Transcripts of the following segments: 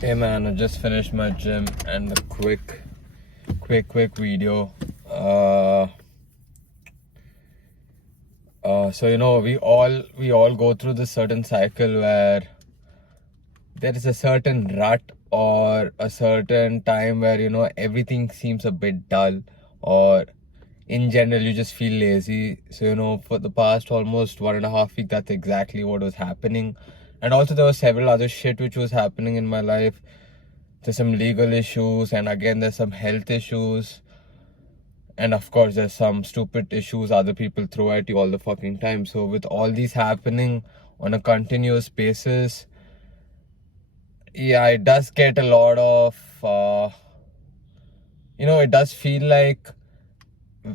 Hey man, I just finished my gym and a quick video. So we all go through this certain cycle where there is a certain rut or a certain time where everything seems a bit dull, or in general you just feel lazy. So for the past almost 1.5 weeks, that's exactly what was happening. And also there was several other shit which was happening in my life. There's some legal issues, and again there's some health issues, and of course there's some stupid issues other people throw at you all the fucking time. So with all these happening on a continuous basis, yeah, it does get a lot of it does feel like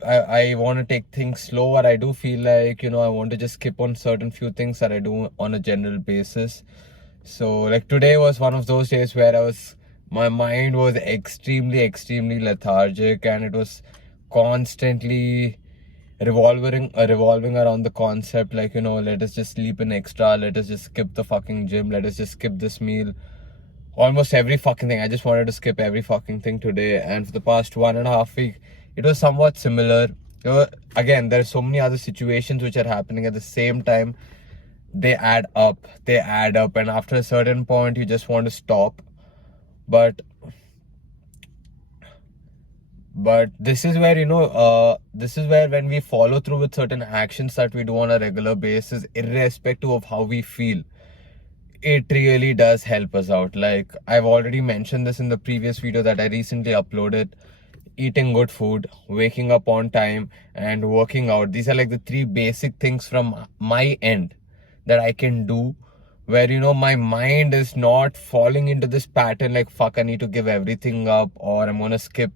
I want to take things slower. I do feel like I want to just skip on certain few things that I do on a general basis. So like today was one of those days where my mind was extremely lethargic, and it was constantly revolving around the concept like, let us just sleep in extra, let us just skip the fucking gym, let us just skip this meal. Almost every fucking thing. I just wanted to skip every fucking thing today. And for the past 1.5 weeks, it was somewhat similar. Again, there's so many other situations which are happening at the same time. They add up. And after a certain point, you just want to stop. But this is where, this is where when we follow through with certain actions that we do on a regular basis, irrespective of how we feel, it really does help us out. Like I've already mentioned this in the previous video that I recently uploaded. Eating good food, waking up on time, and working out. These are like the three basic things from my end that I can do, where my mind is not falling into this pattern like, fuck, I need to give everything up, or I'm gonna skip.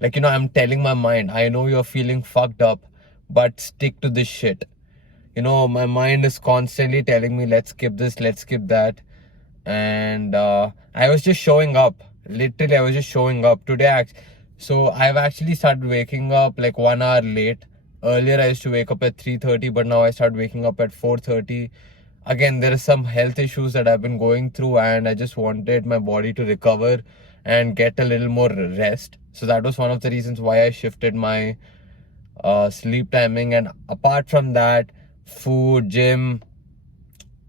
Like, I'm telling my mind, I know you're feeling fucked up, but stick to this shit. My mind is constantly telling me, let's skip this, let's skip that. And I was just showing up. Literally, I was just showing up today. So I've actually started waking up like 1 hour late. Earlier, I used to wake up at 3:30, but now I started waking up at 4:30. Again, there are some health issues that I've been going through, and I just wanted my body to recover and get a little more rest. So that was one of the reasons why I shifted my sleep timing. And apart from that, food, gym,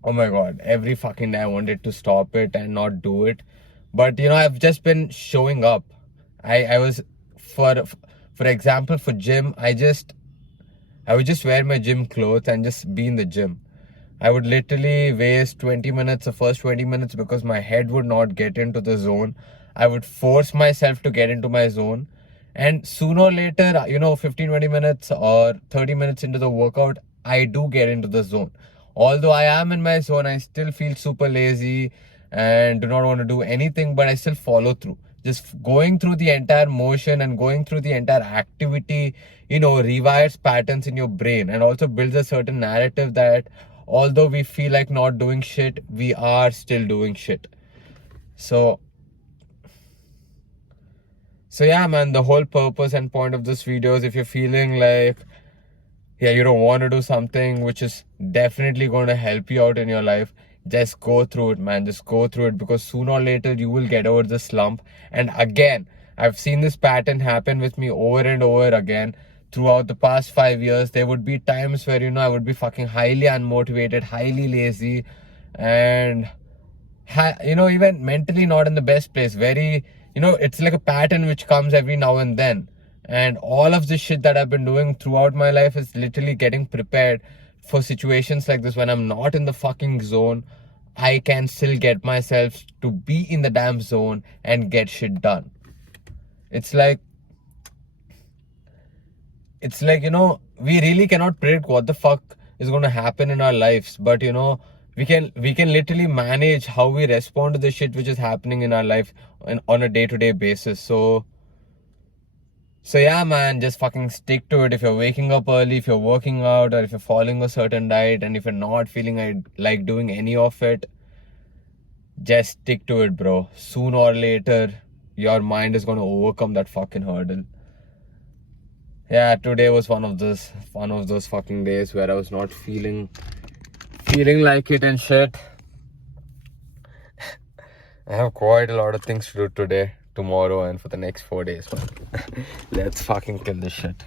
oh my god, every fucking day I wanted to stop it and not do it. But I've just been showing up. I was for example, for gym, I would just wear my gym clothes and just be in the gym. I would literally waste 20 minutes, the first 20 minutes, because my head would not get into the zone. I would force myself to get into my zone. And sooner or later, 15, 20 minutes or 30 minutes into the workout, I do get into the zone. Although I am in my zone, I still feel super lazy and do not want to do anything, but I still follow through. Just going through the entire motion and going through the entire activity, rewires patterns in your brain, and also builds a certain narrative that although we feel like not doing shit, we are still doing shit. So yeah, man, the whole purpose and point of this video is, if you're feeling like, yeah, you don't want to do something which is definitely going to help you out in your life, just go through it, man. Just go through it, because sooner or later you will get over the slump. And again, I've seen this pattern happen with me over and over again throughout the past 5 years. There would be times where I would be fucking highly unmotivated, highly lazy, and even mentally not in the best place. Very, it's like a pattern which comes every now and then. And all of this shit that I've been doing throughout my life is literally getting prepared for situations like this. When I'm not in the fucking zone, I can still get myself to be in the damn zone and get shit done. It's like, we really cannot predict what the fuck is going to happen in our lives. But we can literally manage how we respond to the shit which is happening in our life on a day-to-day basis. So yeah, man, just fucking stick to it. If you're waking up early, if you're working out, or if you're following a certain diet, and if you're not feeling like doing any of it, just stick to it, bro. Sooner or later, your mind is going to overcome that fucking hurdle. Yeah, today was one of those fucking days where I was not feeling like it and shit. I have quite a lot of things to do today, tomorrow, and for the next 4 days. But let's fucking kill this shit.